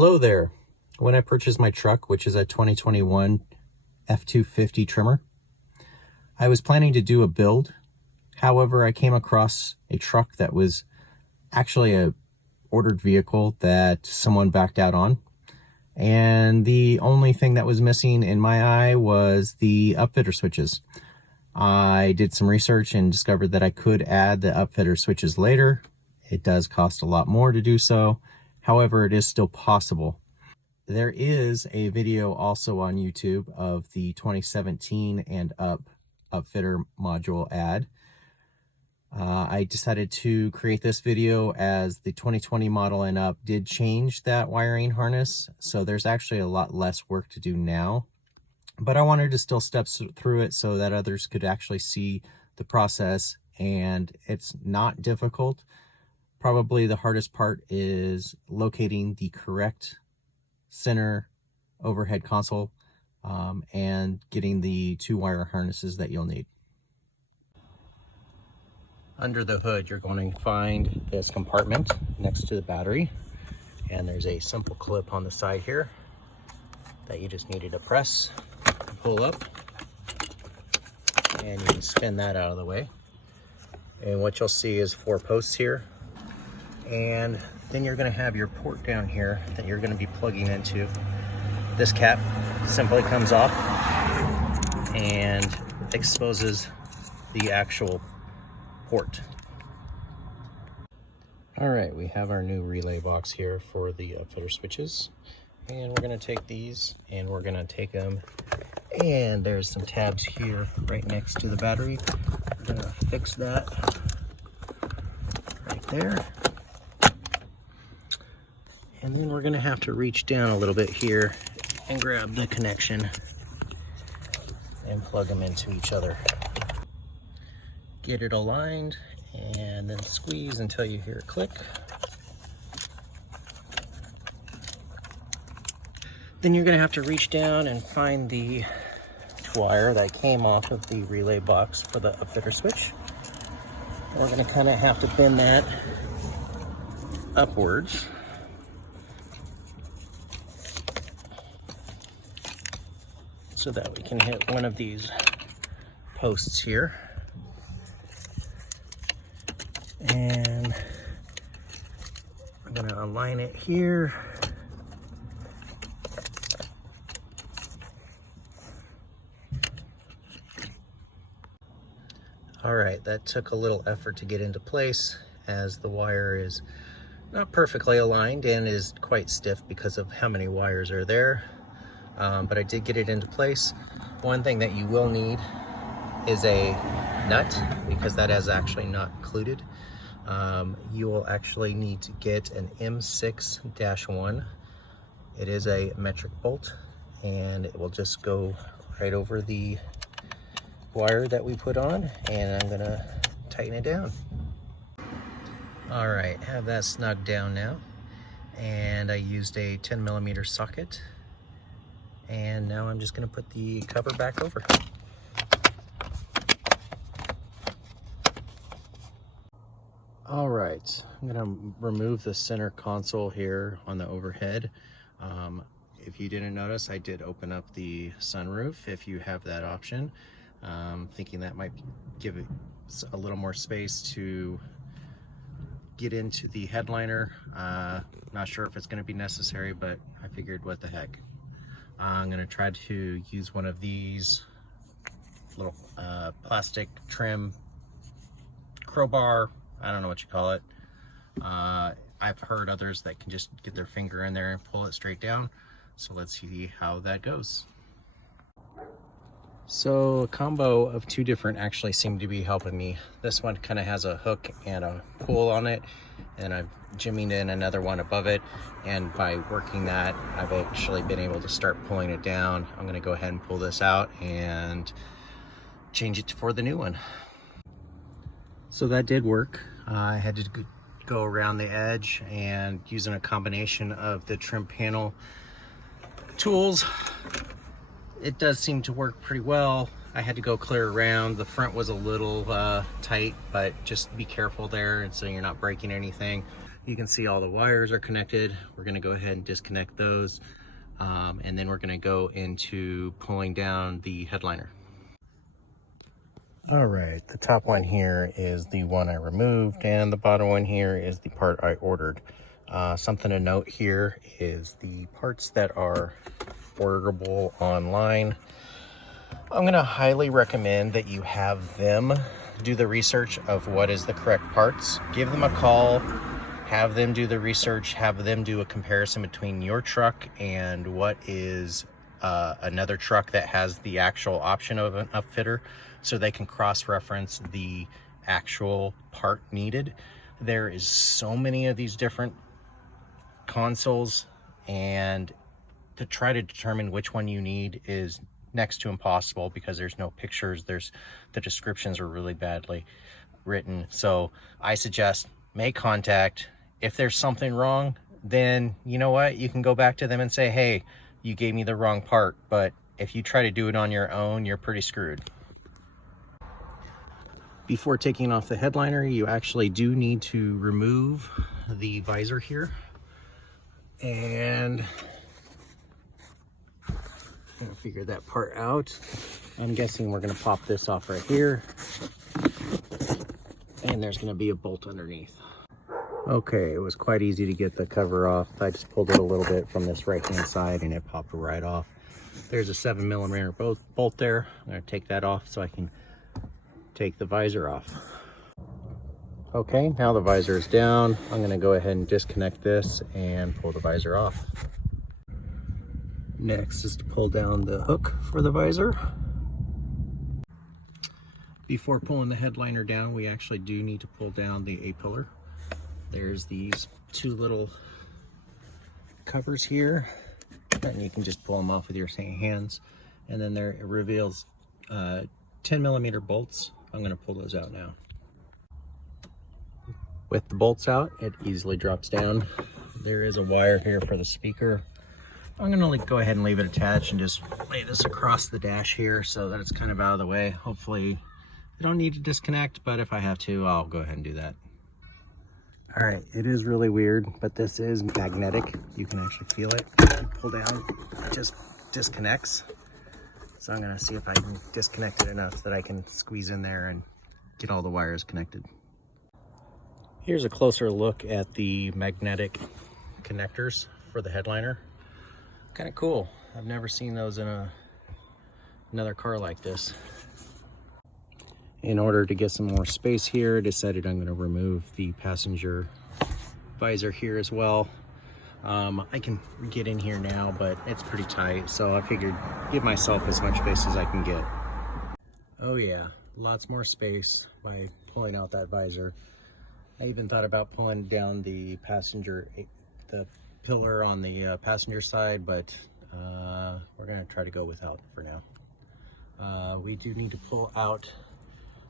Hello there. When I purchased my truck, which is a 2021 F-250 Tremor, I was planning to do a build. However, I came across a truck that was actually a ordered vehicle that someone backed out on. And the only thing that was missing in my eye was the upfitter switches. I did some research and discovered that I could add the upfitter switches later. It does cost a lot more to do so. However, it is still possible. There is a video also on YouTube of the 2017 and up upfitter module ad. I decided to create this video as the 2020 model and up did change that wiring harness, so there's actually a lot less work to do now. But I wanted to still step through it so that others could actually see the process, and it's not difficult. Probably the hardest part is locating the correct center overhead console and getting the two wire harnesses that you'll need. Under the hood, you're going to find this compartment next to the battery, and there's a simple clip on the side here that you just needed to press, pull up, and you can spin that out of the way. And what you'll see is 4 posts here, and then you're going to have your port down here that you're going to be plugging into. This cap simply comes off and exposes the actual port. All right, we have our new relay box here for the upfitter switches, and we're going to take these and we're going to take them, and there's some tabs here right next to the battery. We're going to fix that right there, and then we're going to have to reach down a little bit here and grab the connection and plug them into each other. Get it aligned and then squeeze until you hear a click. Then you're going to have to reach down and find the wire that came off of the relay box for the upfitter switch. We're going to kind of have to bend that upwards. So that we can hit one of these posts here. And I'm going to align it here. All right, that took a little effort to get into place, as the wire is not perfectly aligned and is quite stiff because of how many wires are there. But I did get it into place. One thing that you will need is a nut, because that is actually not included. You will actually need to get an M6-1. It is a metric bolt, and it will just go right over the wire that we put on, and I'm gonna tighten it down. All right, have that snugged down now, and I used a 10mm socket, and now I'm just gonna put the cover back over. All right, I'm gonna remove the center console here on the overhead. If you didn't notice, I did open up the sunroof if you have that option. Thinking that might give it a little more space to get into the headliner. Not sure if it's gonna be necessary, but I figured what the heck. I'm gonna try to use one of these little plastic trim crowbar, I don't know what you call it. I've heard others that can just get their finger in there and pull it straight down. So let's see how that goes. So a combo of 2 different actually seem to be helping me. This one kind of has a hook and a pull on it, and I've jimmyed in another one above it. And by working that, I've actually been able to start pulling it down. I'm gonna go ahead and pull this out and change it for the new one. So that did work. I had to go around the edge, and using a combination of the trim panel tools, it does seem to work pretty well. I had to go clear around. The front was a little tight, but just be careful there, and so you're not breaking anything. You can see all the wires are connected. We're gonna go ahead and disconnect those. And then we're gonna go into pulling down the headliner. All right, the top one here is the one I removed, and the bottom one here is the part I ordered. Something to note here is the parts that are orderable online. I'm gonna highly recommend that you have them do the research of what is the correct parts. Give them a call, have them do the research, have them do a comparison between your truck and what is another truck that has the actual option of an upfitter, so they can cross-reference the actual part needed. There is so many of these different consoles, and to try to determine which one you need is next to impossible because there's no pictures, the descriptions are really badly written. So I suggest make contact. If there's something wrong, then you know what, you can go back to them and say, hey, you gave me the wrong part. But if you try to do it on your own, you're pretty screwed. Before taking off the headliner, you actually do need to remove the visor here. And I'm gonna figure that part out. I'm guessing we're gonna pop this off right here. And there's gonna be a bolt underneath. Okay, it was quite easy to get the cover off. I just pulled it a little bit from this right-hand side and it popped right off. There's a 7mm bolt there. I'm gonna take that off so I can take the visor off. Okay, now the visor is down. I'm gonna go ahead and disconnect this and pull the visor off. Next is to pull down the hook for the visor. Before pulling the headliner down, we actually do need to pull down the A-pillar. There's these two little covers here, and you can just pull them off with your hands. And then there it reveals 10mm bolts. I'm gonna pull those out now. With the bolts out, it easily drops down. There is a wire here for the speaker. I'm gonna go ahead and leave it attached and just lay this across the dash here so that it's kind of out of the way. Hopefully I don't need to disconnect, but if I have to, I'll go ahead and do that. All right, it is really weird, but this is magnetic. You can actually feel it. You pull down, it just disconnects. So I'm gonna see if I can disconnect it enough that I can squeeze in there and get all the wires connected. Here's a closer look at the magnetic connectors for the headliner. Kind of cool. I've never seen those in another car like this. In order to get some more space here, I decided I'm going to remove the passenger visor here as well. I can get in here now, but it's pretty tight, so I figured give myself as much space as I can get. Oh yeah, lots more space by pulling out that visor. I even thought about pulling down the pillar on the passenger side, but we're gonna try to go without for now. We do need to pull out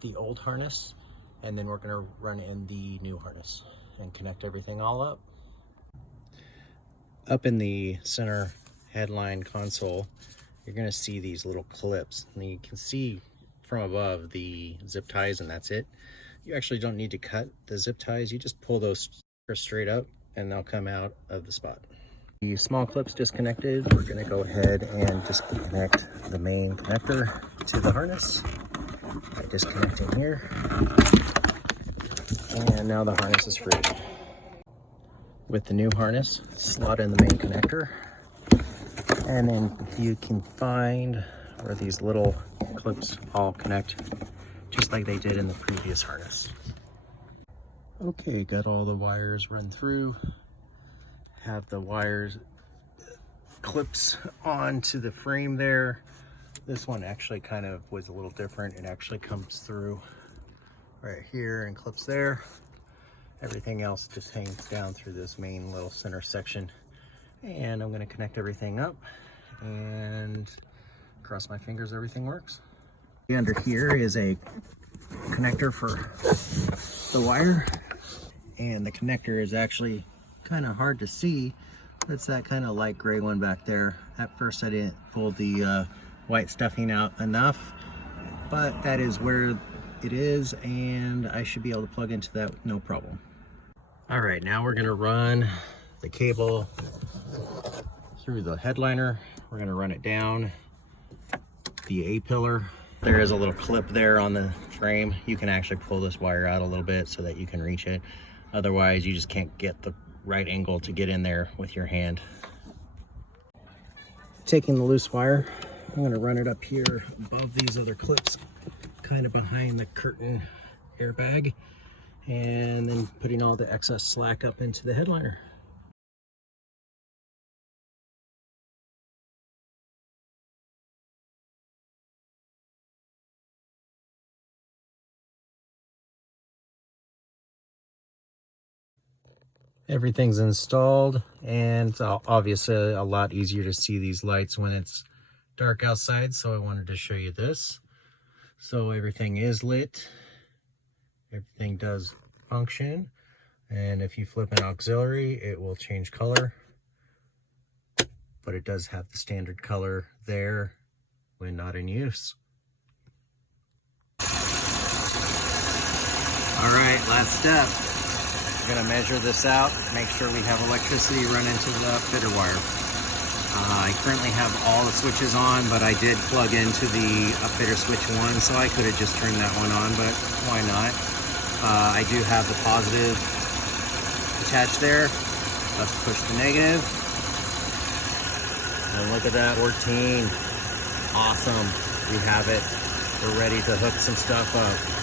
the old harness, and then we're gonna run in the new harness and connect everything all up. Up in the center headline console, you're gonna see these little clips, and you can see from above the zip ties, and that's it. You actually don't need to cut the zip ties. You just pull those straight up and they'll come out of the spot. The small clip's disconnected. We're gonna go ahead and disconnect the main connector to the harness by disconnecting here. And now the harness is free. With the new harness, slot in the main connector. And then you can find where these little clips all connect, just like they did in the previous harness. Okay, got all the wires run through. Have the wires clips onto the frame there. This one actually kind of was a little different. It actually comes through right here and clips there. Everything else just hangs down through this main little center section. And I'm gonna connect everything up and cross my fingers everything works. Under here is a connector for the wire, and the connector is actually kind of hard to see. It's that kind of light gray one back there. At first I didn't pull the white stuffing out enough, but that is where it is, and I should be able to plug into that no problem. All right, now we're gonna run the cable through the headliner. We're gonna run it down the A-pillar. There is a little clip there on the frame. You can actually pull this wire out a little bit so that you can reach it. Otherwise, you just can't get the right angle to get in there with your hand. Taking the loose wire, I'm gonna run it up here above these other clips, kind of behind the curtain airbag, and then putting all the excess slack up into the headliner. Everything's installed, and it's obviously a lot easier to see these lights when it's dark outside, so I wanted to show you this. So everything is lit, everything does function, and if you flip an auxiliary, it will change color, but it does have the standard color there when not in use. All right, last step. We're gonna measure this out, make sure we have electricity run into the Upfitter wire. I currently have all the switches on, but I did plug into the Upfitter switch 1, so I could have just turned that one on, but why not? I do have the positive attached there. Let's push the negative. And look at that, 14. Awesome, we have it. We're ready to hook some stuff up.